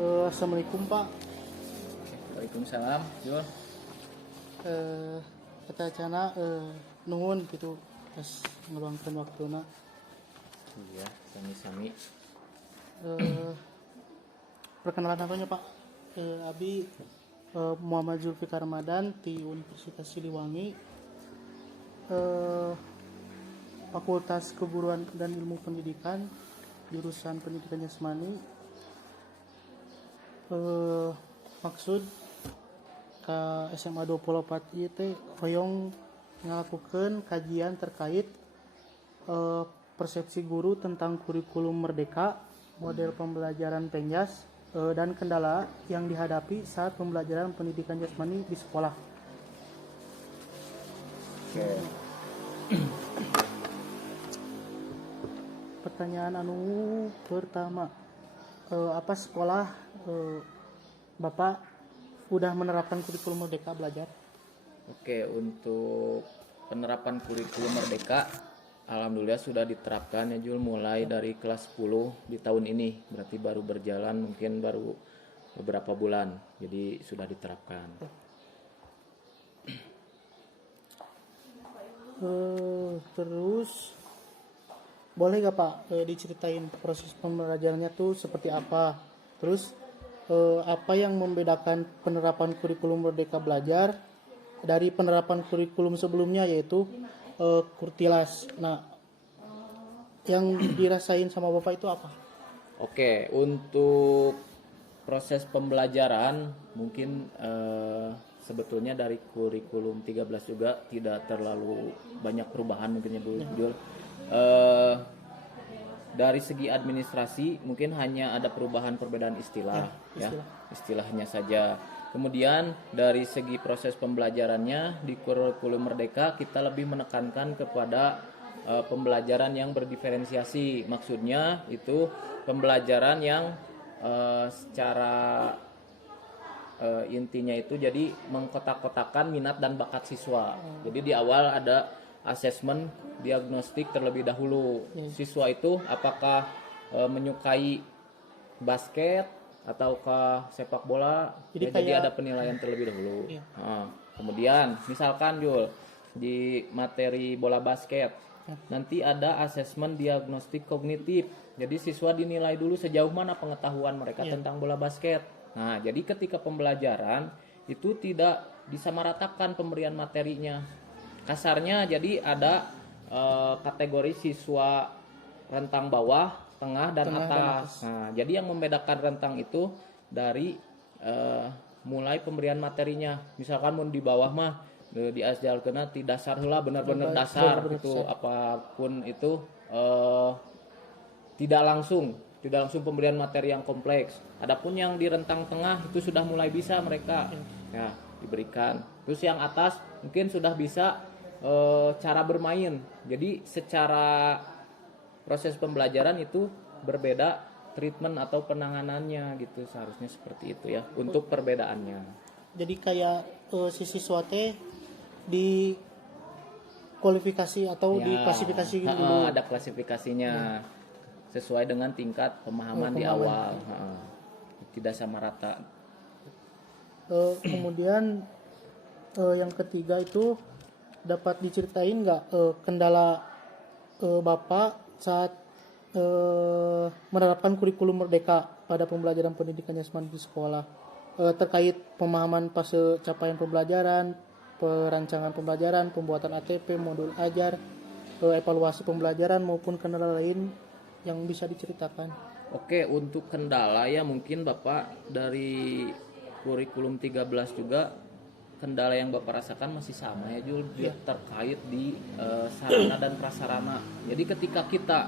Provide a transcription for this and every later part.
Assalamualaikum Pak. Waalaikumsalam, Jul. Kata Cana nuhun gitu pas ngeluangkan waktuna. Iya, sami-sami. Perkenalan namanya Pak. Abi Muhammad Zulfikar Ramadan di Universitas Siliwangi. Fakultas Keguruan dan Ilmu Pendidikan, jurusan Pendidikan Jasmani. Maksud ke SMA 24 ieu teh hoyong ngalakukeun kajian terkait persepsi guru tentang kurikulum merdeka, model pembelajaran penjas, dan kendala yang dihadapi saat pembelajaran pendidikan jasmani di sekolah. Oke. Pertanyaan anu pertama, apa sekolah Bapak udah menerapkan kurikulum merdeka belajar? Oke, untuk penerapan kurikulum merdeka alhamdulillah sudah diterapkan ya Jul, mulai dari kelas 10 di tahun ini. Berarti baru berjalan mungkin baru beberapa bulan. Jadi sudah diterapkan. Terus boleh gak Pak diceritain proses pembelajarannya tuh seperti apa? Terus apa yang membedakan penerapan kurikulum merdeka belajar dari penerapan kurikulum sebelumnya, yaitu Kurtilas. Nah, yang dirasain sama Bapak itu apa? Oke, untuk proses pembelajaran mungkin sebetulnya dari kurikulum 13 juga tidak terlalu banyak perubahan mungkin ya Jul. Dari segi administrasi mungkin hanya ada perubahan perbedaan istilah. Istilahnya saja. Kemudian dari segi proses pembelajarannya di kurikulum merdeka kita lebih menekankan kepada pembelajaran yang berdiferensiasi. Maksudnya itu pembelajaran yang secara intinya itu jadi mengkotak-kotakan minat dan bakat siswa. Jadi di awal ada asesmen diagnostik terlebih dahulu. Siswa itu apakah menyukai basket ataukah sepak bola? Jadi ada penilaian terlebih dahulu. Kemudian misalkan Jul di materi bola basket nanti ada asesmen diagnostik kognitif. Jadi siswa dinilai dulu sejauh mana pengetahuan mereka tentang bola basket. Nah, jadi ketika pembelajaran itu tidak disamaratakan pemberian materinya. Kasarnya jadi ada kategori siswa rentang bawah, tengah dan atas. Nah, jadi yang membedakan rentang itu dari mulai pemberian materinya. Misalkan mau di bawah mah diajarkeun ti dasar heula benar-benar dasar itu apapun itu tidak langsung pemberian materi yang kompleks. Adapun yang di rentang tengah itu sudah mulai bisa mereka ya diberikan. Terus yang atas mungkin sudah bisa cara bermain. Jadi secara proses pembelajaran itu berbeda treatment atau penanganannya gitu, seharusnya seperti itu ya untuk perbedaannya. Jadi kayak si siswa teh di kualifikasi atau diklasifikasi dulu. Ada klasifikasinya sesuai dengan tingkat pemahaman di awal. Tidak sama rata. Kemudian yang ketiga itu dapat diceritain nggak kendala Bapak saat menerapkan kurikulum merdeka pada pembelajaran pendidikan jasmani di sekolah, terkait pemahaman fase capaian pembelajaran, perancangan pembelajaran, pembuatan ATP, modul ajar, evaluasi pembelajaran maupun kendala lain yang bisa diceritakan. Oke, untuk kendala ya mungkin Bapak dari kurikulum 13 juga kendala yang Bapak rasakan masih sama ya Jul, terkait di sarana dan prasarana. Jadi ketika kita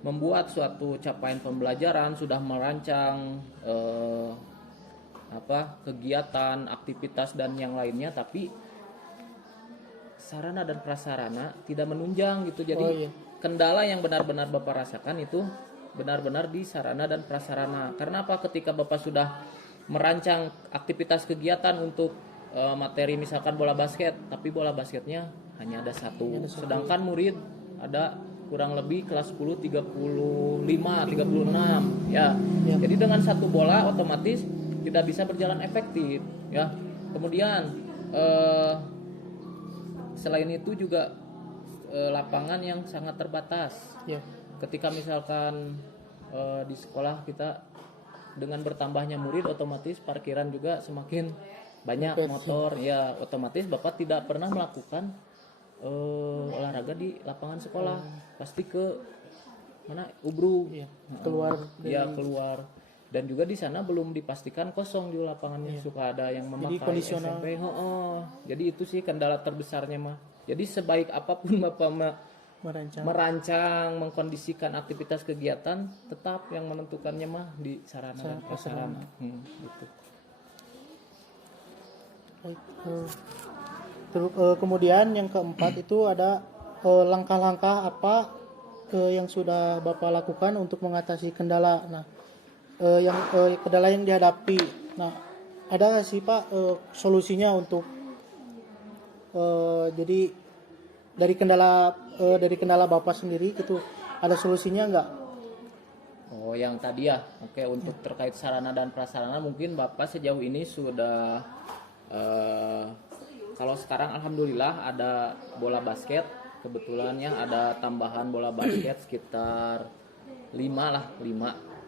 membuat suatu capaian pembelajaran, sudah merancang kegiatan, aktivitas dan yang lainnya, tapi sarana dan prasarana tidak menunjang gitu. Jadi kendala yang benar-benar Bapak rasakan itu benar-benar di sarana dan prasarana. Karena apa? Ketika Bapak sudah merancang aktivitas kegiatan untuk materi misalkan bola basket, tapi bola basketnya hanya ada satu. Sedangkan murid ada kurang lebih kelas 10 35 36 ya. Jadi dengan satu bola otomatis tidak bisa berjalan efektif ya. Kemudian selain itu juga lapangan yang sangat terbatas. Ya. Ketika misalkan di sekolah kita dengan bertambahnya murid otomatis parkiran juga semakin banyak motor ya, otomatis Bapak tidak pernah melakukan olahraga di lapangan sekolah, pasti ke mana Ubru Keluar ya keluar, dan juga di sana belum dipastikan kosong di lapangannya, suka ada yang memakai kondisional. SMP. Jadi itu sih kendala terbesarnya mah. Jadi sebaik apapun Bapak merancang mengkondisikan aktivitas kegiatan, tetap yang menentukannya mah di sarana dan prasarana. Gitu. Terus kemudian yang keempat itu ada langkah-langkah apa yang sudah Bapak lakukan untuk mengatasi kendala. Nah, kendala yang dihadapi. Nah, ada nggak sih Pak solusinya untuk jadi dari kendala Bapak sendiri itu ada solusinya nggak? Oh, yang tadi ya. Oke, untuk terkait sarana dan prasarana mungkin Bapak sejauh ini sudah kalau sekarang alhamdulillah ada bola basket, kebetulan ya ada tambahan bola basket sekitar 5.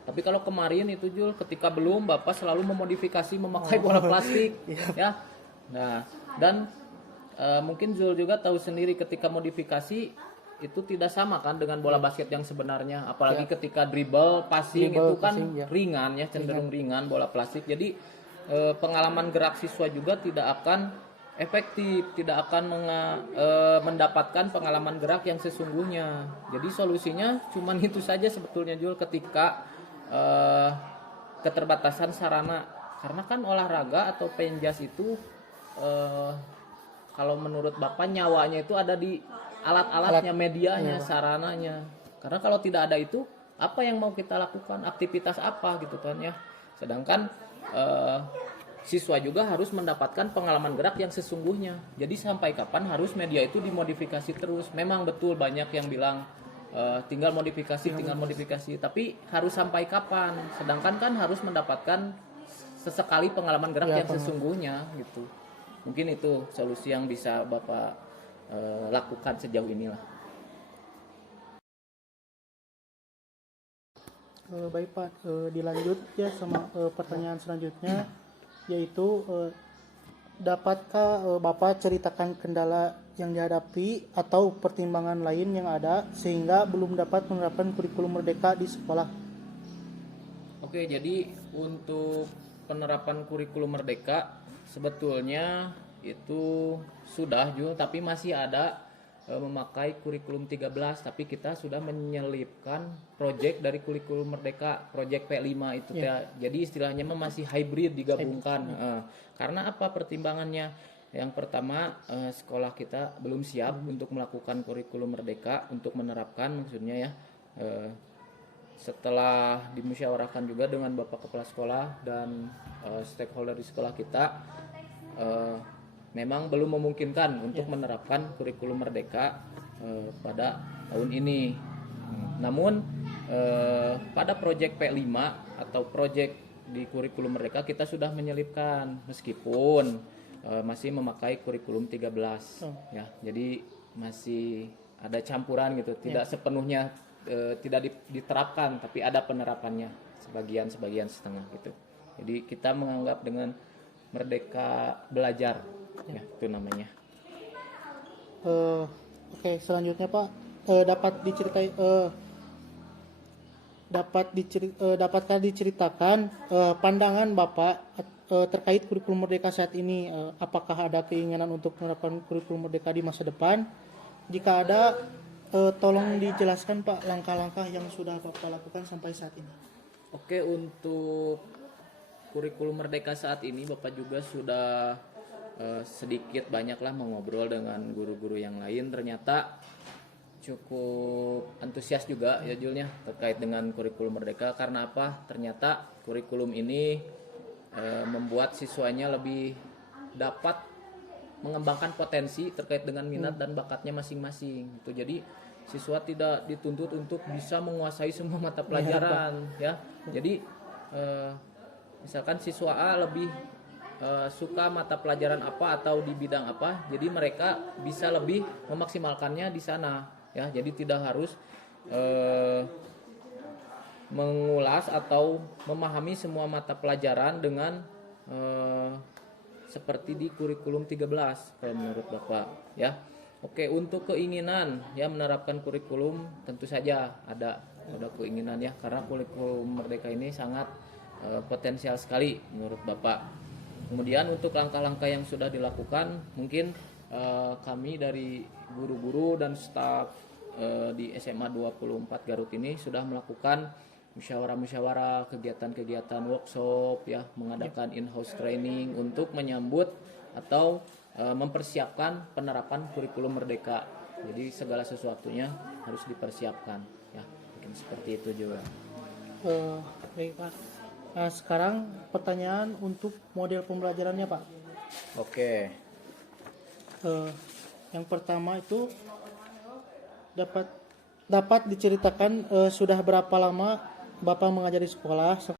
Tapi kalau kemarin itu Jul, ketika belum, Bapak selalu memodifikasi memakai bola plastik ya. Nah, dan mungkin Zul juga tahu sendiri ketika modifikasi itu tidak sama kan dengan bola basket yang sebenarnya, apalagi ketika dribble, passing itu kan ringan ya, cenderung ringan bola plastik. Jadi pengalaman gerak siswa juga tidak akan efektif, tidak akan mendapatkan pengalaman gerak yang sesungguhnya. Jadi solusinya cuman itu saja sebetulnya Jul, ketika keterbatasan sarana, karena kan olahraga atau penjas itu kalau menurut Bapak nyawanya itu ada di alat-alatnya, medianya, sarananya. Karena kalau tidak ada itu, apa yang mau kita lakukan, aktivitas apa gitu kan ya. Sedangkan siswa juga harus mendapatkan pengalaman gerak yang sesungguhnya. Jadi sampai kapan harus media itu dimodifikasi terus. Memang betul banyak yang bilang tinggal modifikasi, tapi harus sampai kapan? Sedangkan kan harus mendapatkan sesekali pengalaman gerak yang sesungguhnya gitu. Mungkin itu solusi yang bisa Bapak lakukan sejauh inilah. Baik Pak, dilanjut ya sama pertanyaan selanjutnya, yaitu dapatkah Bapak ceritakan kendala yang dihadapi atau pertimbangan lain yang ada sehingga belum dapat menerapkan kurikulum merdeka di sekolah? Oke, jadi untuk penerapan kurikulum merdeka sebetulnya itu sudah Jul, tapi masih ada memakai kurikulum 13, tapi kita sudah menyelipkan proyek dari kurikulum merdeka, proyek P5 itu jadi istilahnya masih hybrid digabungkan. Karena apa pertimbangannya? Yang pertama, sekolah kita belum siap untuk melakukan kurikulum merdeka, untuk menerapkan maksudnya ya. Setelah dimusyawarahkan juga dengan Bapak Kepala Sekolah dan stakeholder di sekolah kita, memang belum memungkinkan untuk menerapkan kurikulum merdeka pada tahun ini. Namun pada proyek P5 atau proyek di kurikulum merdeka kita sudah menyelipkan, meskipun masih memakai kurikulum 13 ya. Jadi masih ada campuran gitu, tidak sepenuhnya tidak diterapkan, tapi ada penerapannya sebagian setengah gitu. Jadi kita menganggap dengan merdeka belajar ya itu namanya. Oke, selanjutnya Pak, dapatkah diceritakan pandangan Bapak terkait kurikulum merdeka saat ini? Apakah ada keinginan untuk menerapkan kurikulum merdeka di masa depan? Jika ada, tolong dijelaskan Pak langkah-langkah yang sudah Bapak lakukan sampai saat ini. Oke, untuk kurikulum merdeka saat ini Bapak juga sudah sedikit banyaklah mengobrol dengan guru-guru yang lain. Ternyata cukup antusias juga ya Julnya terkait dengan kurikulum merdeka. Karena apa? Ternyata kurikulum ini membuat siswanya lebih dapat mengembangkan potensi terkait dengan minat dan bakatnya masing-masing. Itu jadi siswa tidak dituntut untuk bisa menguasai semua mata pelajaran ya. Jadi misalkan siswa A lebih suka mata pelajaran apa atau di bidang apa, jadi mereka bisa lebih memaksimalkannya di sana ya. Jadi tidak harus mengulas atau memahami semua mata pelajaran dengan seperti di kurikulum 13 kalau menurut Bapak ya. Oke, untuk keinginan ya menerapkan kurikulum tentu saja ada keinginan ya, karena kurikulum Merdeka ini sangat potensial sekali menurut Bapak. Kemudian untuk langkah-langkah yang sudah dilakukan, mungkin kami dari guru-guru dan staf di SMA 24 Garut ini sudah melakukan musyawarah-musyawarah, kegiatan-kegiatan workshop ya, mengadakan in-house training untuk menyambut atau mempersiapkan penerapan kurikulum Merdeka. Jadi segala sesuatunya harus dipersiapkan ya, mungkin seperti itu juga. Baik Pak. Nah, sekarang pertanyaan untuk model pembelajarannya Pak. Oke. Yang pertama itu dapat diceritakan sudah berapa lama Bapak mengajar di sekolah